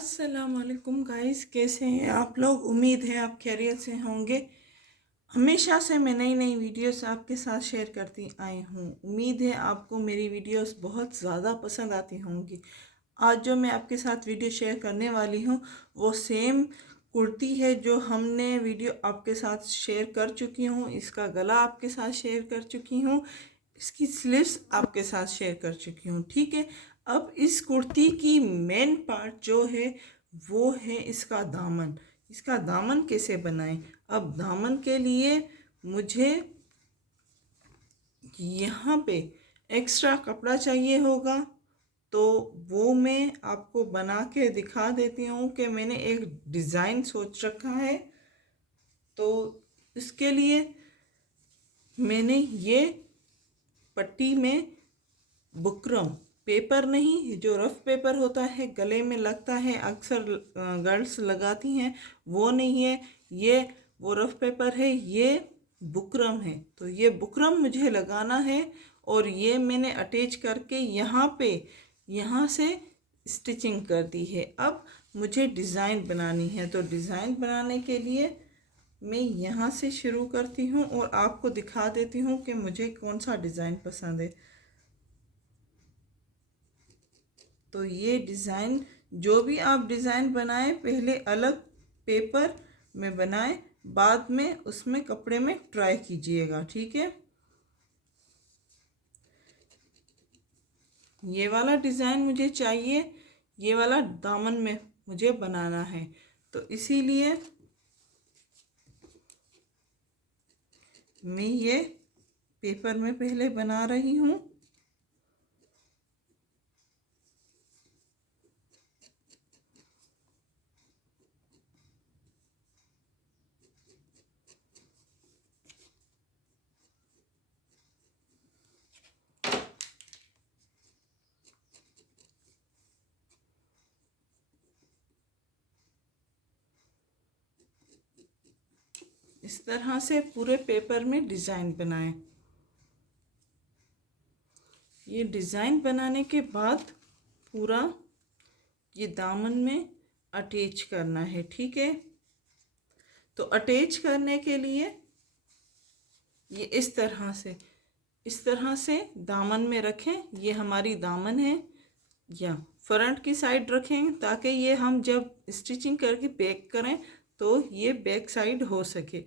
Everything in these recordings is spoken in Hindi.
अस्सलाम वालेकुम गाइस, कैसे हैं आप लोग। उम्मीद है आप खैरियत से होंगे। हमेशा से मैं नई नई वीडियोस आपके साथ शेयर करती आई हूँ। उम्मीद है आपको मेरी वीडियोस बहुत ज़्यादा पसंद आती होंगी। आज जो मैं आपके साथ वीडियो शेयर करने वाली हूँ वो सेम कुर्ती है जो हमने वीडियो आपके साथ शेयर कर चुकी हूँ। इसका गला आपके साथ शेयर कर चुकी हूँ, इसकी स्लीव्स आपके साथ शेयर कर चुकी हूँ। ठीक है, अब इस कुर्ती की मेन पार्ट जो है वो है इसका दामन। इसका दामन कैसे बनाएं। अब दामन के लिए मुझे यहाँ पे एक्स्ट्रा कपड़ा चाहिए होगा, तो वो मैं आपको बना के दिखा देती हूँ कि मैंने एक डिज़ाइन सोच रखा है। तो इसके लिए मैंने ये पट्टी में बुकरम पेपर नहीं, जो रफ पेपर होता है गले में लगता है, अक्सर गर्ल्स लगाती हैं, वो नहीं है ये, वो रफ पेपर है, ये बुकरम है। तो ये बुकरम मुझे लगाना है और ये मैंने अटैच करके यहाँ से स्टिचिंग कर दी है। अब मुझे डिज़ाइन बनानी है, तो डिज़ाइन बनाने के लिए मैं यहाँ से शुरू करती हूँ और आपको दिखा देती हूँ कि मुझे कौन सा डिज़ाइन पसंद है। तो ये डिज़ाइन, जो भी आप डिज़ाइन बनाएं पहले अलग पेपर में बनाएं, बाद में उसमें कपड़े में ट्राई कीजिएगा। ठीक है, ये वाला डिज़ाइन मुझे चाहिए, ये वाला दामन में मुझे बनाना है। तो इसीलिए मैं ये पेपर में पहले बना रही हूँ। इस तरह से पूरे पेपर में डिज़ाइन बनाएं। ये डिज़ाइन बनाने के बाद पूरा ये दामन में अटैच करना है। ठीक है, तो अटैच करने के लिए ये इस तरह से दामन में रखें। ये हमारी दामन है, या फ्रंट की साइड रखें ताकि ये हम जब स्टिचिंग करके बैक करें तो ये बैक साइड हो सके।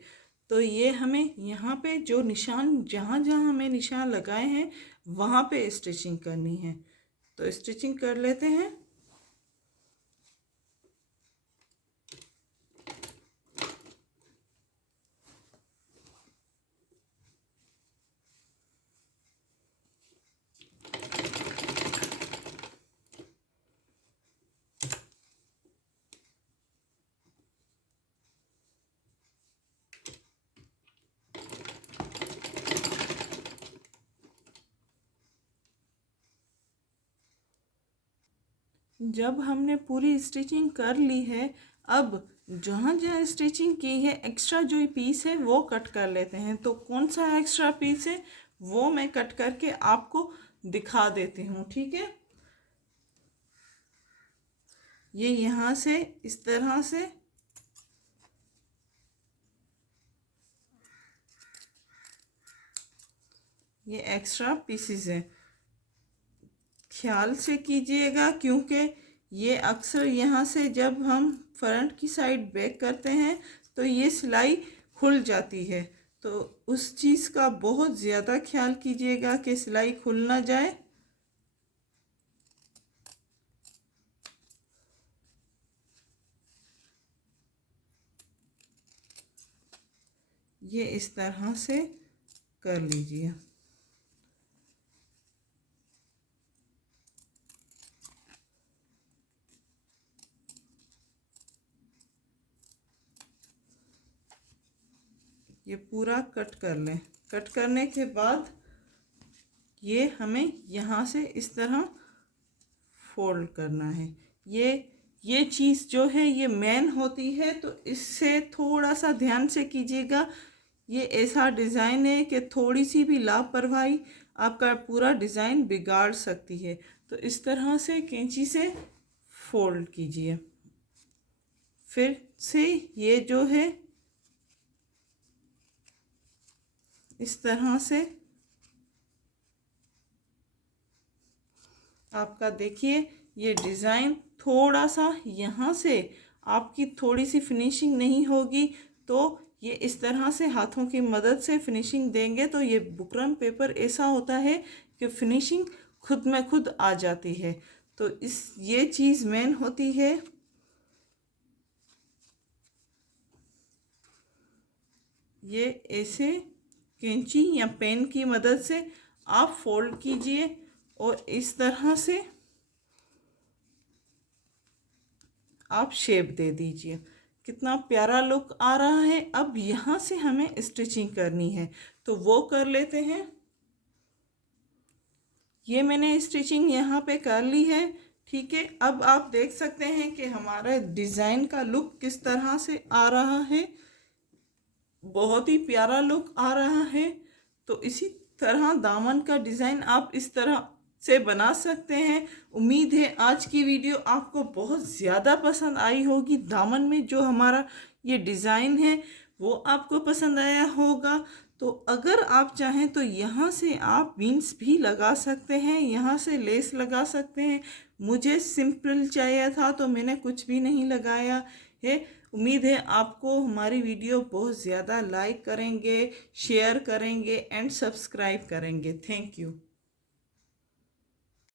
तो ये हमें यहाँ पे जो निशान, जहाँ जहाँ हमें निशान लगाए हैं वहाँ पे स्टिचिंग करनी है। तो स्टिचिंग कर लेते हैं। जब हमने पूरी स्टिचिंग कर ली है, अब जहाँ जहाँ स्टिचिंग की है एक्स्ट्रा जो पीस है वो कट कर लेते हैं। तो कौन सा एक्स्ट्रा पीस है वो मैं कट करके आपको दिखा देती हूँ। ठीक है, ये यहाँ से इस तरह से ये एक्स्ट्रा पीसीज हैं, ख्याल से कीजिएगा क्योंकि ये अक्सर यहाँ से जब हम फ्रंट की साइड बैक करते हैं तो ये सिलाई खुल जाती है। तो उस चीज़ का बहुत ज़्यादा ख्याल कीजिएगा कि सिलाई खुल ना जाए। ये इस तरह से कर लीजिए। ये पूरा कट कर लें। कट करने के बाद ये हमें यहाँ से इस तरह फोल्ड करना है। ये चीज़ जो है ये मेन होती है, तो इससे थोड़ा सा ध्यान से कीजिएगा। ये ऐसा डिज़ाइन है कि थोड़ी सी भी लापरवाही आपका पूरा डिज़ाइन बिगाड़ सकती है। तो इस तरह से कैंची से फोल्ड कीजिए फिर से ये जो है इस तरह से आपका देखिए ये डिज़ाइन थोड़ा सा यहाँ से आपकी थोड़ी सी फिनिशिंग नहीं होगी तो ये इस तरह से हाथों की मदद से फिनिशिंग देंगे तो ये बुकरम पेपर ऐसा होता है कि फिनिशिंग खुद में खुद आ जाती है। तो ये चीज़ मेन होती है। ये ऐसे कैंची या पेन की मदद से आप फोल्ड कीजिए और इस तरह से आप शेप दे दीजिए। कितना प्यारा लुक आ रहा है। अब यहाँ से हमें स्टिचिंग करनी है तो वो कर लेते हैं। ये मैंने स्टिचिंग यहाँ पे कर ली है। ठीक है, अब आप देख सकते हैं कि हमारा डिज़ाइन का लुक किस तरह से आ रहा है। बहुत ही प्यारा लुक आ रहा है। तो इसी तरह दामन का डिज़ाइन आप इस तरह से बना सकते हैं। उम्मीद है आज की वीडियो आपको बहुत ज़्यादा पसंद आई होगी। दामन में जो हमारा ये डिज़ाइन है वो आपको पसंद आया होगा। तो अगर आप चाहें तो यहाँ से आप बीन्स भी लगा सकते हैं, यहाँ से लेस लगा सकते हैं। मुझे सिंपल चाहिए था तो मैंने कुछ भी नहीं लगाया है। उम्मीद है आपको हमारी वीडियो बहुत ज़्यादा लाइक करेंगे, शेयर करेंगे एंड सब्सक्राइब करेंगे। Thank you.